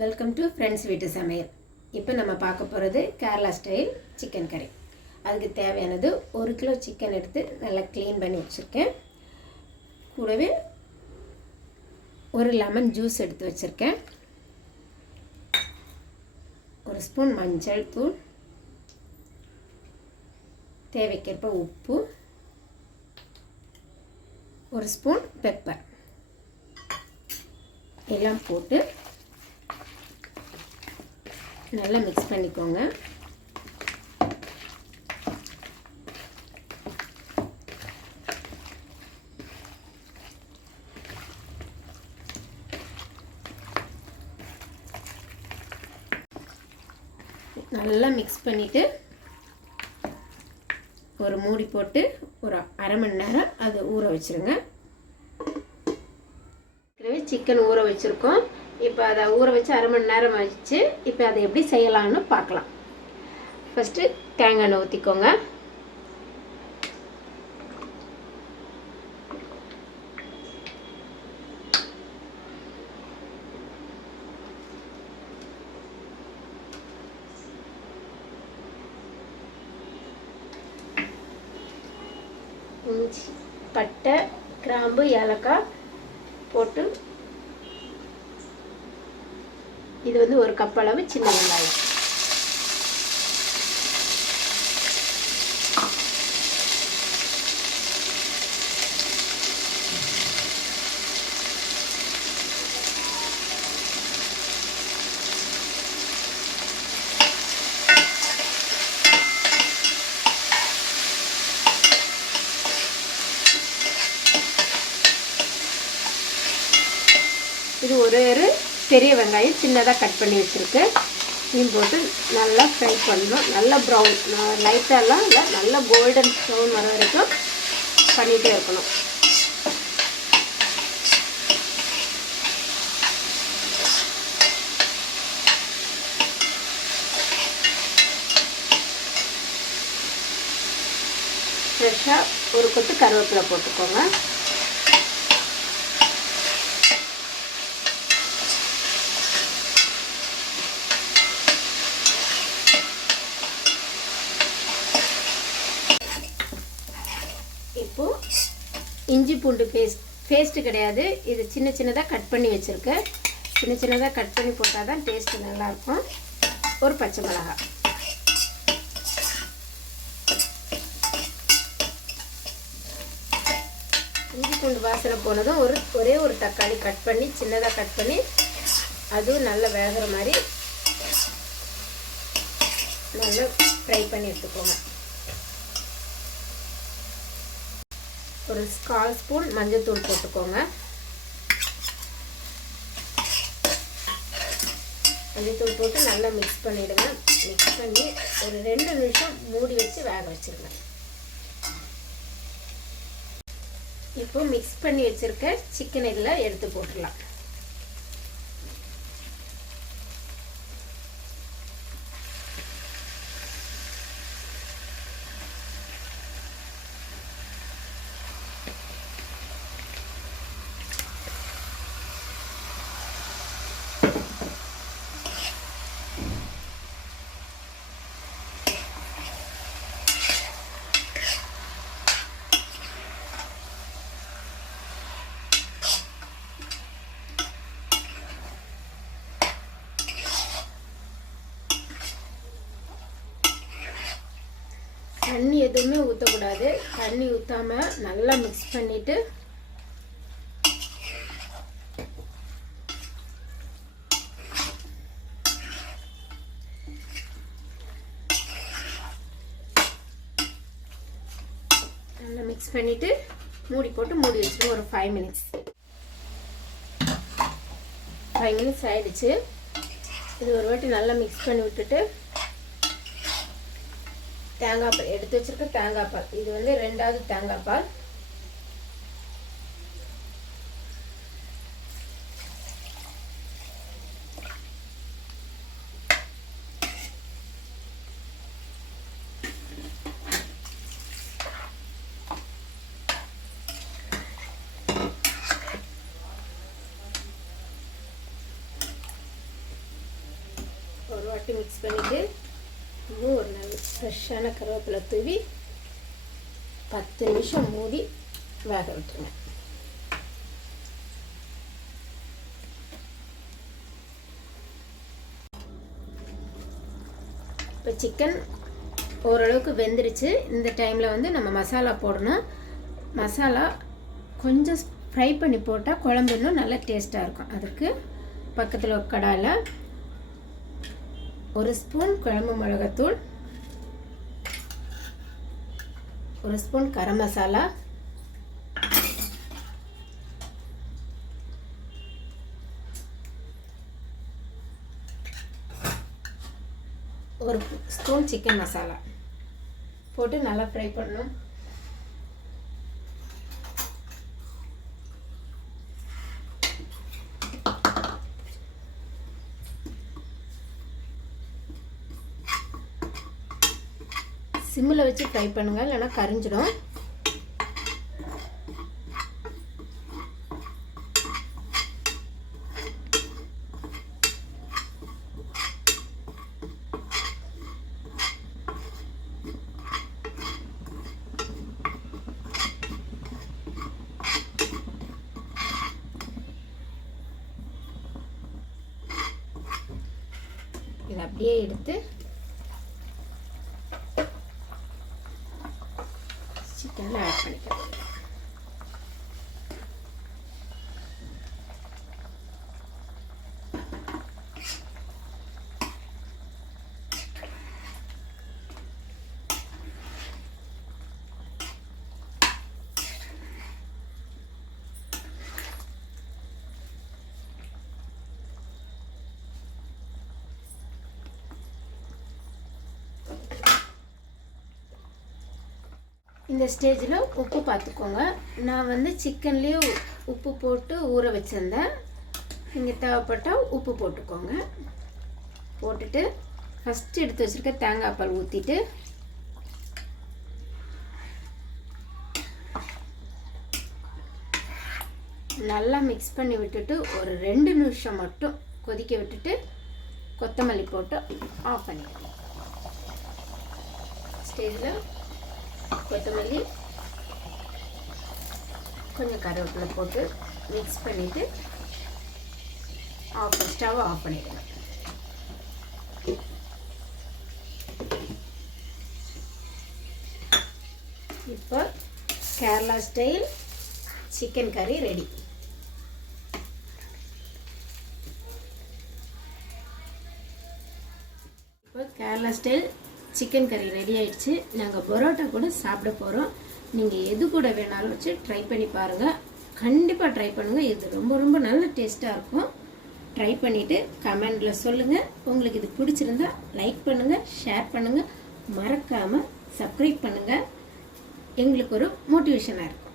Welcome to friends வீட்டு சமையல். இப்போ நம்ம பார்க்க போகிறது கேரளா ஸ்டைல் சிக்கன் கறி. அதுக்கு தேவையானது 1 கிலோ சிக்கன் எடுத்து நல்லா க்ளீன் பண்ணி வச்சுருக்கேன். கூடவே 1 லெமன் ஜூஸ் எடுத்து வச்சுருக்கேன். 1 ஸ்பூன் மஞ்சள் தூள், தேவைக்கேற்ப உப்பு, 1 ஸ்பூன் பெப்பர் எல்லாம் போட்டு நல்லா மிக்ஸ் பண்ணிக்கோங்க. நல்லா மிக்ஸ் பண்ணிவிட்டு ஒரு மூடி போட்டு ஒரு அரை மணி நேரம் அது ஊற வச்சுருங்க. சிக்கன் ஊற வச்சுருக்கோம். இப்போ அதை ஊற வச்சு அரை மணி நேரம் ஆயிடுச்சு. இப்போ அதை எப்படி செய்யலாம்னு பார்க்கலாம். ஃபஸ்ட்டு தேங்காய் எண்ணெய் ஊற்றிக்கோங்க. இஞ்சி, பட்டை, கிராம்பு, ஏலக்காய் போட்டு இது வந்து 1 கப் அளவு சின்ன வெங்காயம். இது ஒரு பெரிய வெங்காயம் சின்னதாக கட் பண்ணி வச்சுருக்கேன். இதையும் போட்டு நல்லா ஃப்ரை பண்ணணும். நல்லா ப்ரௌன், லைட்டாலாம் இல்லை, நல்லா கோல்டன் ப்ரௌன் வர வரைக்கும் பண்ணிகிட்டே இருக்கணும். ஃப்ரெஷ்ஷாக ஒரு கொத்து கருவேப்பிலை போட்டுக்கோங்க. இப்போது இஞ்சி பூண்டு பேஸ்ட்டு கிடையாது, இது சின்ன சின்னதாக கட் பண்ணி வச்சுருக்கேன். சின்ன சின்னதாக கட் பண்ணி போட்டால் தான் டேஸ்ட்டு நல்லாயிருக்கும். ஒரு பச்சை மிளகாய், இஞ்சி பூண்டு வாசனை போனதும் ஒரே ஒரு தக்காளி கட் பண்ணி சின்னதாக கட் பண்ணி அதுவும் நல்லா வேகிற மாதிரி நல்லா ஃப்ரை பண்ணி எடுத்துக்கோங்க. ஒரு 1/4 ஸ்பூன் மஞ்சள் தூள் போட்டுக்கோங்க. மஞ்சள் தூள் போட்டு நல்லா மிக்ஸ் பண்ணிவிடுங்க. மிக்ஸ் பண்ணி ஒரு 2 நிமிஷம் மூடி வச்சு வேக வச்சுருங்க. இப்போ மிக்ஸ் பண்ணி வச்சுருக்க சிக்கன் இதில் எடுத்து போட்டுடலாம். தண்ணி எதுவுமே ஊற்றக்கூடாது. தண்ணி ஊற்றாமல் நல்லா மிக்ஸ் பண்ணிவிட்டு நல்லா மிக்ஸ் பண்ணிவிட்டு மூடி போட்டு மூடி வச்சுருவோம் ஒரு 5 மினிட்ஸ். 5 மினிட்ஸ் ஆகிடுச்சு. இது ஒரு வாட்டி நல்லா மிக்ஸ் பண்ணி விட்டுட்டு தேங்காய் பால் எடுத்து வச்சுருக்க தேங்காய் பால், இது வந்து 2வது தேங்காய் பால். வாட்டி மிக்ஸ் பண்ணிவிட்டு இன்னும் ஒரு நல்ல ஃப்ரெஷ்ஷான கருவேப்பிலை தூவி 10 நிமிஷம் மூடி வேக விட்டுருங்க. இப்போ சிக்கன் ஓரளவுக்கு வெந்துருச்சு. இந்த டைமில் வந்து நம்ம மசாலா போடணும். மசாலா கொஞ்சம் ஃப்ரை பண்ணி போட்டால் குழம்பு இன்னும் நல்லா டேஸ்ட்டாக இருக்கும். அதுக்கு பக்கத்தில் ஒரு கடாயில் 1 ஸ்பூன் குழம்பு மிளகாத்தூள், 1 spoon garam masala, 1 spoon chicken masala போட்டு நல்லா ஃப்ரை பண்ணணும். சிம்மில் வச்சு ஃப்ரை பண்ணுங்கள், இல்லைன்னா கரிஞ்சிடும். இதை அப்படியே எடுத்து சிக்கனில் ஆட் பண்ணிக்கலாம். இந்த ஸ்டேஜில் உப்பு பார்த்துக்கோங்க. நான் வந்து சிக்கன்லேயே உப்பு போட்டு ஊற வச்சுருந்தேன். நீங்கள் தேவைப்பட்டால் உப்பு போட்டுக்கோங்க. போட்டுட்டு ஃபஸ்ட்டு எடுத்து வச்சுருக்க தேங்காய் பால் ஊற்றிட்டு நல்லா மிக்ஸ் பண்ணி விட்டுட்டு ஒரு 2 நிமிஷம் மட்டும் கொதிக்க விட்டுட்டு கொத்தமல்லி போட்டு ஆஃப் பண்ணிக்கலாம். ஸ்டேஜில் கொத்தமல்லி கொஞ்சம் கருவேப்பிலை போட்டு மிக்ஸ் பண்ணிவிட்டு ஸ்டவ் ஆஃப் பண்ணிடுங்க. இப்போ கேரளா ஸ்டைல் சிக்கன் கறி ரெடி. இப்போ கேரளா ஸ்டைல் சிக்கன் கறி ரெடி ஆயிடுச்சு. நாங்கள் பரோட்டா கூட சாப்பிட போகிறோம். நீங்கள் எது கூட வேணாலும் வச்சு ட்ரை பண்ணி பாருங்கள். கண்டிப்பாக ட்ரை பண்ணுங்கள். இது ரொம்ப ரொம்ப நல்ல டேஸ்ட்டாக இருக்கும். ட்ரை பண்ணிவிட்டு கமெண்டில் சொல்லுங்கள். உங்களுக்கு இது பிடிச்சிருந்தா லைக் பண்ணுங்கள், ஷேர் பண்ணுங்கள், மறக்காமல் சப்ஸ்கிரைப் பண்ணுங்கள். எங்களுக்கு ஒரு மோட்டிவேஷனாக இருக்கும்.